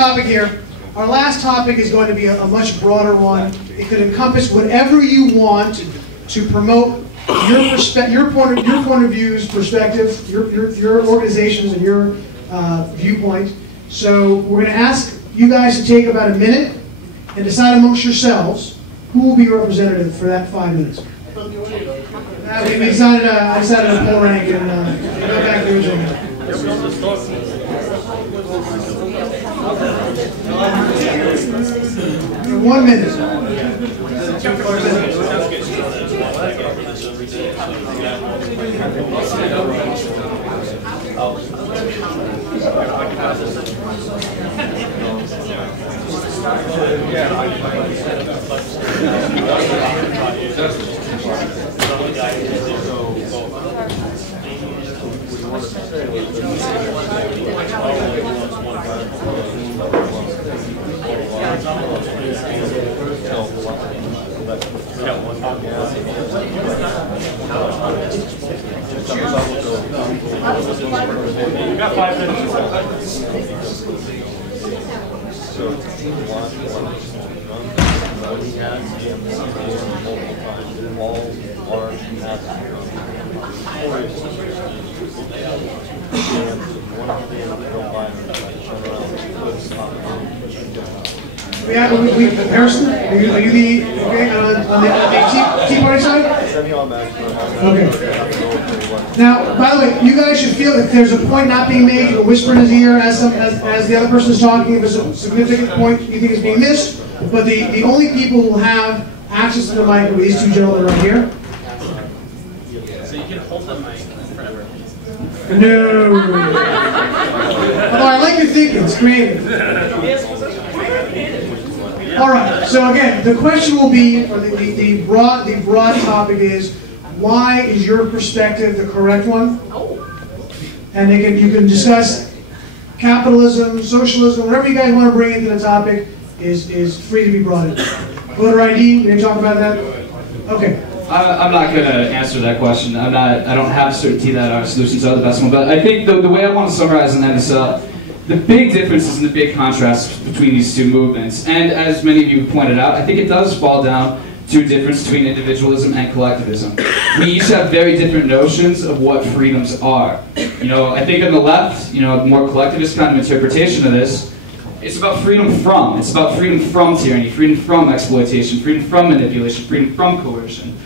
topic here. Our last topic is going to be a much broader one. It could encompass whatever you want to promote your point of view's perspective, your organizations and your viewpoint. So we're going to ask you guys to take about a minute and decide amongst yourselves who will be representative for that 5 minutes. I decided to pull rank and go back to the 1 minute. You got 5 minutes. Harrison, are you the on the Tea Party side? Okay. Now, by the way, you guys should feel if there's a point not being made, you can whisper in his ear as the other person is talking. If there's a significant point you think is being missed, but the only people who will have access to the mic are these two gentlemen right here. So you can hold the mic forever. No. Although I like your thinking, it's creative. All right. So again, the question will be, or the broad topic is, why is your perspective the correct one? And you can discuss capitalism, socialism, whatever you guys want to bring into the topic is free to be brought in. Voter ID, we didn't talk about that? Okay. I'm not going to answer that question. I don't have certainty that our solutions are the best one, but I think the way I want to summarize and end this up, the big differences and the big contrasts between these two movements, and as many of you pointed out, I think it does fall down to a difference between individualism and collectivism. We each have very different notions of what freedoms are. You know, I think on the left, you know, more collectivist kind of interpretation of this, it's about freedom from. It's about freedom from tyranny, freedom from exploitation, freedom from manipulation, freedom from coercion.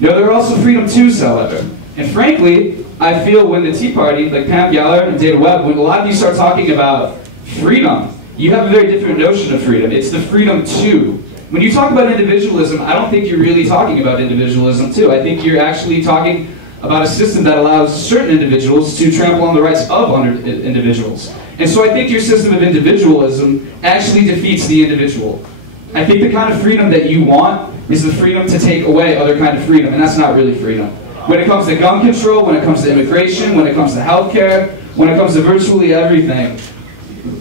You know, there are also freedom twos, however. And frankly, I feel when the Tea Party, like Pam Geller and David Webb, when a lot of you start talking about freedom, you have a very different notion of freedom. It's the freedom to. When you talk about individualism, I don't think you're really talking about individualism too. I think you're actually talking about a system that allows certain individuals to trample on the rights of other individuals. And so I think your system of individualism actually defeats the individual. I think the kind of freedom that you want is the freedom to take away other kind of freedom, and that's not really freedom. When it comes to gun control, when it comes to immigration, when it comes to healthcare, when it comes to virtually everything,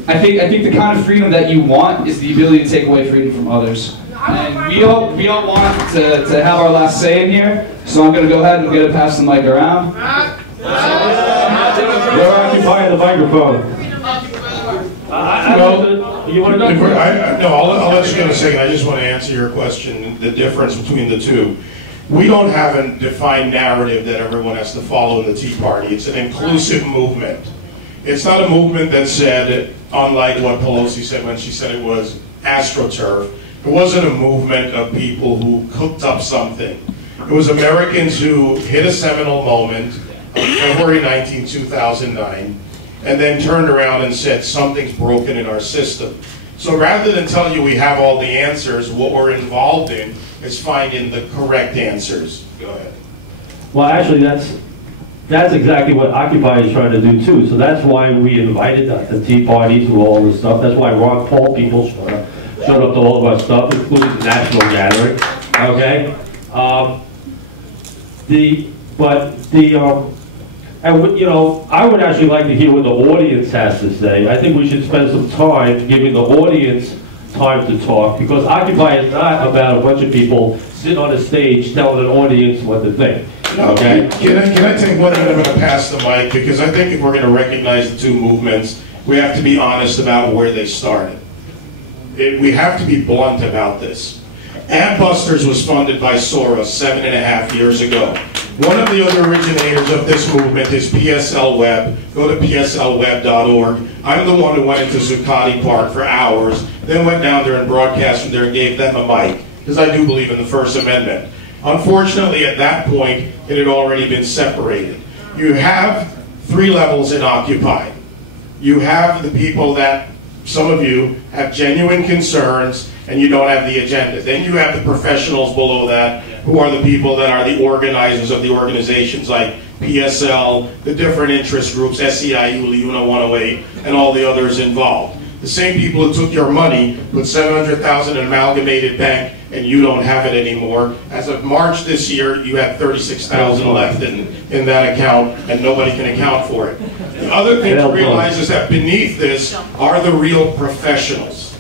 I think the kind of freedom that you want is the ability to take away freedom from others. And we all want to have our last say in here, so I'm going to go ahead and get to pass the mic around. You're occupying the microphone. You want to go? No, I'll let you go in a second. I just want to answer your question, the difference between the two. We don't have a defined narrative that everyone has to follow in the Tea Party. It's an inclusive movement. It's not a movement that said, unlike what Pelosi said when she said it was AstroTurf, it wasn't a movement of people who cooked up something. It was Americans who hit a seminal moment on February 19, 2009, and then turned around and said, something's broken in our system. So rather than telling you we have all the answers, what we're involved in is finding the correct answers. Go ahead. Well, actually, that's exactly what Occupy is trying to do too. So that's why we invited the Tea Party to all this stuff. That's why Ron Paul people showed up to all of our stuff, including the national gathering. Okay. And you know, I would actually like to hear what the audience has to say. I think we should spend some time giving the audience time to talk, because Occupy is not about a bunch of people sitting on a stage telling an audience what to think. Okay? Can I take 1 minute? I'm going to pass the mic, because I think if we're going to recognize the two movements, we have to be honest about where they started. we have to be blunt about this. Adbusters was funded by Soros 7.5 years ago. One of the other originators of this movement is PSL Webb. Go to pslweb.org. I'm the one who went into Zuccotti Park for hours, then went down there and broadcast from there and gave them a mic, because I do believe in the First Amendment. Unfortunately, at that point, it had already been separated. You have 3 levels in Occupy. You have the people that, some of you, have genuine concerns and you don't have the agenda. Then you have the professionals below that, who are the people that are the organizers of the organizations like PSL, the different interest groups, SEIU, LUNA 108, and all the others involved. The same people who took your money, put $700,000 in an amalgamated bank, and you don't have it anymore. As of March this year, you had $36,000 left in that account, and nobody can account for it. The other thing to realize is that beneath this are the real professionals.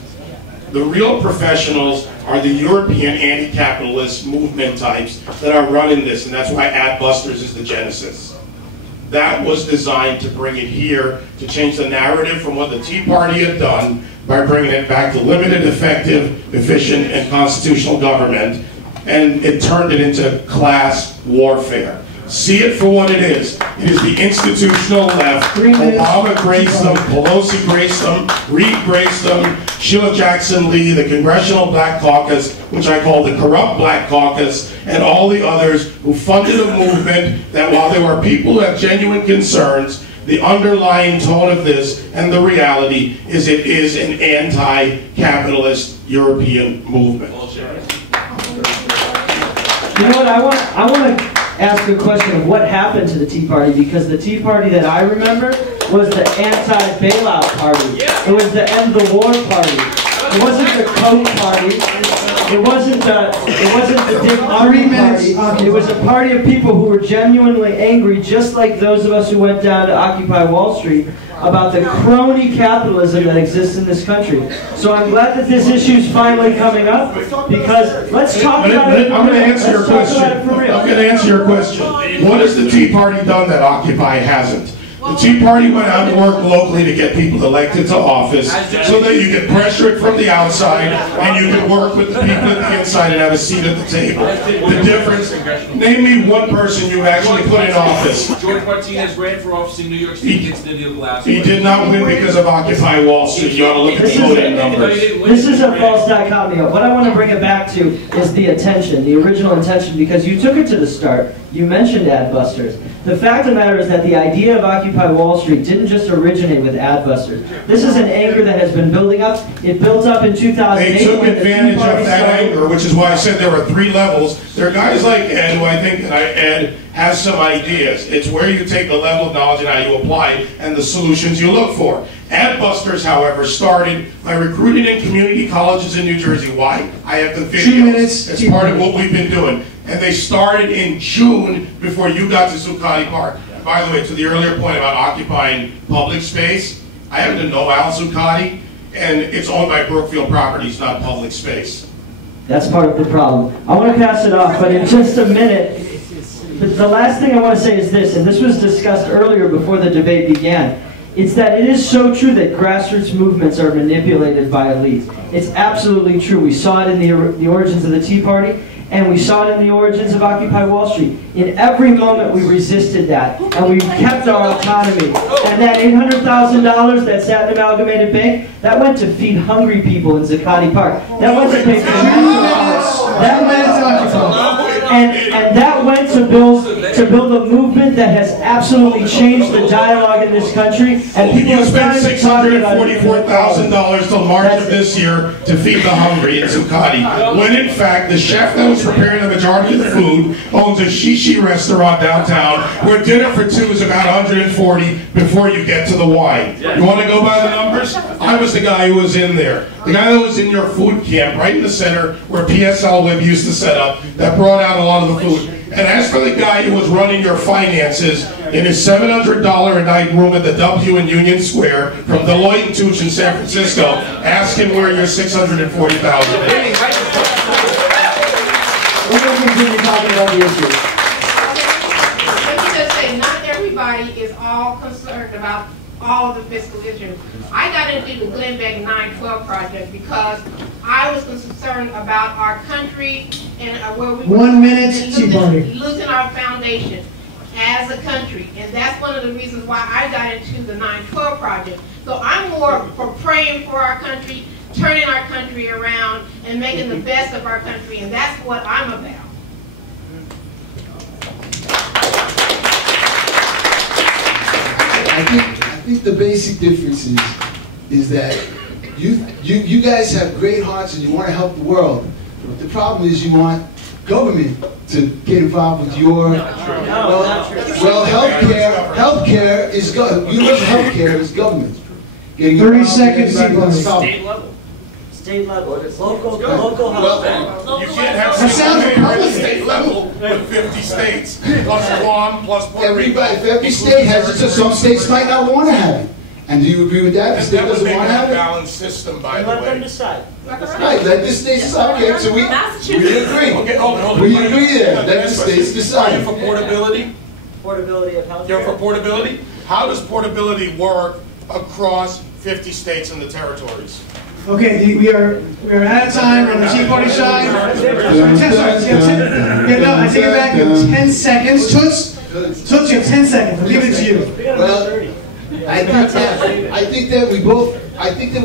The real professionals are the European anti-capitalist movement types that are running this, and that's why Adbusters is the genesis. That was designed to bring it here, to change the narrative from what the Tea Party had done by bringing it back to limited, effective, efficient, and constitutional government, and it turned it into class warfare. See it for what it is. It is the institutional left. Obama graced them, Pelosi graced them, Reid graced them, Sheila Jackson Lee, the Congressional Black Caucus, which I call the corrupt Black Caucus, and all the others who funded a movement that while there were people who have genuine concerns, the underlying tone of this and the reality is it is an anti-capitalist European movement. You know what, I want to ask a question of what happened to the Tea Party, because the Tea Party that I remember was the anti-bailout party. It was the end the war party. It wasn't the Coke party. It wasn't the Dick Army party. It was a party of people who were genuinely angry, just like those of us who went down to Occupy Wall Street, about the crony capitalism that exists in this country. So I'm glad that this issue is finally coming up, because let's talk about it. I'm going to answer your question. I'm going to answer your question. What has the Tea Party done that Occupy hasn't? The Tea Party went out and worked locally to get people elected to office so that you could pressure it from the outside and you could work with the people at the inside and have a seat at the table. The difference, name me one person you actually put in office. George Martinez ran for office in New York State against the glass. He did not win because of Occupy Wall Street. You ought to look at the voting numbers. This is a false dichotomy. What I want to bring it back to is the intention, the original intention, because you took it to the start. You mentioned Adbusters. The fact of the matter is that the idea of Occupy Wall Street didn't just originate with Adbusters. This is an anger that has been building up. It built up in 2008. They took advantage of that anger, which is why I said there were 3 levels. There are guys like Ed, who I think Ed has some ideas. It's where you take the level of knowledge and how you apply it and the solutions you look for. Adbusters, however, started by recruiting in community colleges in New Jersey. Why? I have the videos. 2 minutes. It's part of what we've been doing. And they started in June before you got to Zuccotti Park. And by the way, to the earlier point about occupying public space, I happen to know Al Zuccotti, and it's owned by Brookfield Properties, not public space. That's part of the problem. I want to pass it off, but in just a minute, the last thing I want to say is this, and this was discussed earlier before the debate began. It's that it is so true that grassroots movements are manipulated by elites. It's absolutely true. We saw it in the origins of the Tea Party, and we saw it in the origins of Occupy Wall Street. In every moment we resisted that, and we kept our autonomy. And that $800,000 that sat in an amalgamated bank, that went to feed hungry people in Zuccotti Park. That went to pay for that went to build a movement that has absolutely changed the dialogue in this country. And people You spent $644,000 till March of this year to feed the hungry in Zuccotti, when in fact the chef that was preparing the majority of the food owns a shishi restaurant downtown where dinner for 2 is about $140 before you get to the wine. You want to go by the numbers? I was the guy who was in there. The guy that was in your food camp right in the center where PSL Webb used to set up that brought out a lot of the food. And as for the guy who was running your finances in his $700 a night room at the W in Union Square from Deloitte and Toots in San Francisco, ask him where your $640,000 is. We're going to continue talking about the issue. Let me just say, not everybody is all concerned about all of the fiscal issues. I got into the Glen Beck 912 project because I was concerned about our country and where we were 1 minute, Tea Party. losing our foundation as a country. And that's one of the reasons why I got into the 912 project. So I'm more for praying for our country, turning our country around, and making the best of our country. And that's what I'm about. I think the basic difference is that you guys have great hearts and you want to help the world. But the problem is you want government to get involved with your healthcare is universal healthcare is government. 30 seconds. State level. State level, it's local health. You can't have something at the state level with 50 states, plus Guam, plus Puerto Rico. If every state has it, so some states might not want to have it. And do you agree with that? The state doesn't want to have it? Balanced system, by the way. Let them decide. Right, let the states decide. Okay, so we agree. Okay, hold on. We agree there. Let the states decide. Are you for portability? Portability of health You're care. for portability? How does portability work across 50 states and the territories? Okay, we are out of time on the Tea Party side. I take it back. You have 10 seconds. Toots, you have 10 seconds. I'll give it to you. Well, I think that we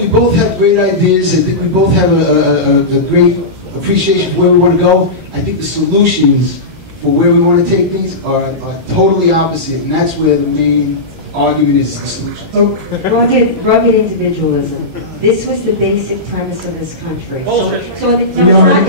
both have great ideas. I think we both have a great appreciation for where we want to go. I think the solutions for where we want to take things are totally opposite, and that's where the main argument is the solution. Rugged individualism. This was the basic premise of this country. So it's not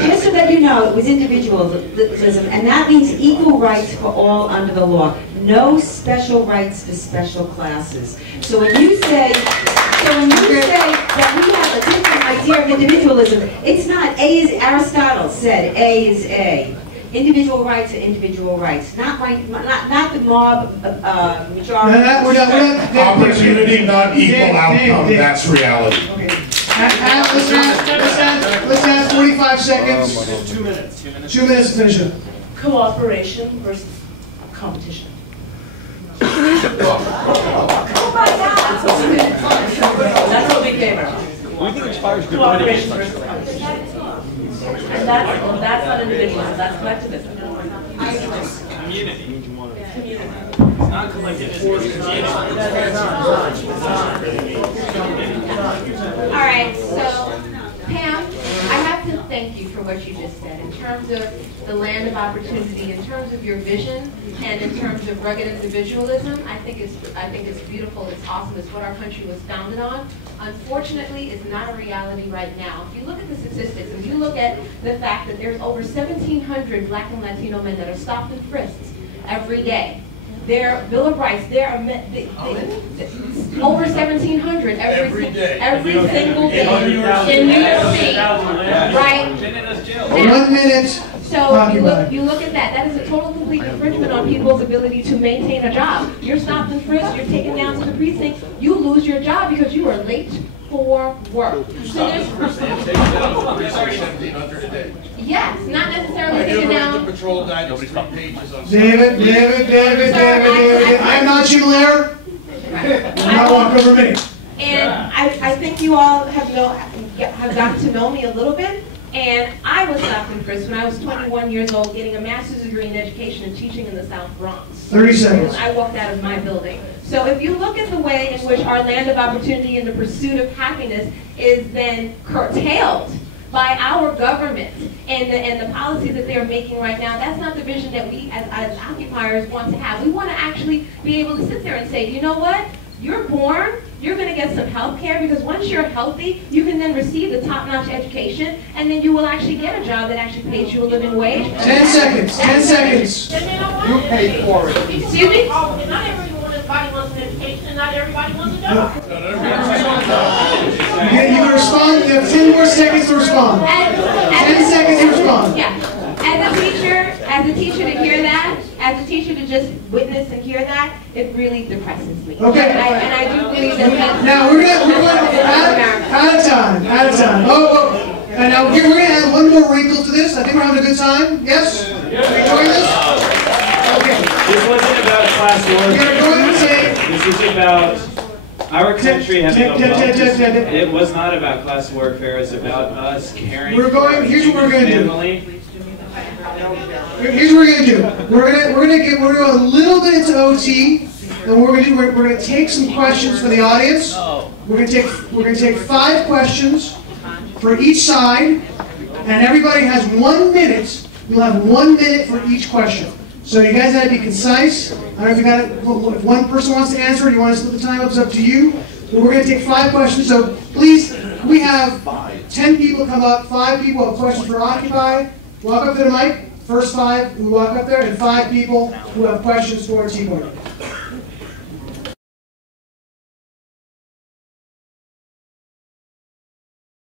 just so that you know, it was individualism, and that means equal rights for all under the law. No special rights for special classes. So when you say that we have a different idea of individualism, it's not. Aristotle said A is A. Individual rights are individual rights, not the mob majority. Opportunity, not equal outcome. That's reality. Okay. Let's add 45 seconds. 2 minutes. 2 minutes to finish it. Cooperation versus competition. Oh my God! That's what we came around. We think expires good. Cooperation versus competition. And that's not individualism, that's collectivism. Community. It's not collective. All right, so Pam, I have to thank you for what you just said in terms of the land of opportunity, in terms of your vision, and in terms of rugged individualism. I think it's beautiful. It's awesome. It's what our country was founded on. Unfortunately, it's not a reality right now. If you look at the statistics, and you look at the fact that there's over 1,700 Black and Latino men that are stopped and frisked every day. Their Bill of Rights, over 1,700 every single day in New York City, right? 1 minute. So you look at that. That is a total complete infringement on people's ability to maintain a job. You're stopped and frisked. You're taken down to the precinct. You lose your job because you are late for work. So yes, not necessarily taken down. Patrol died. Nobody stopped pages on. David. I'm not Jim Lair. Do not walk over me. And I think you all have gotten to know me a little bit. And I was stopped and frisked when I was 21 years old, getting a master's degree in education and teaching in the South Bronx. 30 seconds. I walked out of my building. So if you look at the way in which our land of opportunity and the pursuit of happiness is then curtailed by our government and the policies that they're making right now, that's not the vision that we as occupiers want to have. We want to actually be able to sit there and say, you know what? You're born, you're going to get some health care, because once you're healthy, you can then receive the top-notch education, and then you will actually get a job that actually pays you a living wage. 10 seconds. 10 seconds. You pay for it. Excuse me? Not everybody wants an education, and not everybody wants a job. You can respond. You have 10 more seconds to respond. 10 seconds to respond. Yeah. As a teacher to hear that, as a teacher to just witness and hear that, it really depresses me. Okay. And I do believe that. Now we're going out of time. Oh. And now we're going to add one more wrinkle to this. I think we're having a good time. Yes? Are you enjoying this? Okay. This wasn't about a class war. We are going about our country having a it was not about class warfare. It's about us caring. Here's what we're going to do. Here's what we're going to do. We're going to go a little bit into OT, and what we're going to do, we're going to take some questions from the audience. We're going to take 5 questions for each side, and everybody has 1 minute. You'll have 1 minute for each question. So you guys have to be concise. I don't know if you got it. If one person wants to answer, you want to split the time up, it's up to you. But we're going to take 5 questions. So please, we have 10 people come up. 5 people have questions for Occupy. Walk up to the mic. First 5 who walk up there, and 5 people who have questions for Tea Party.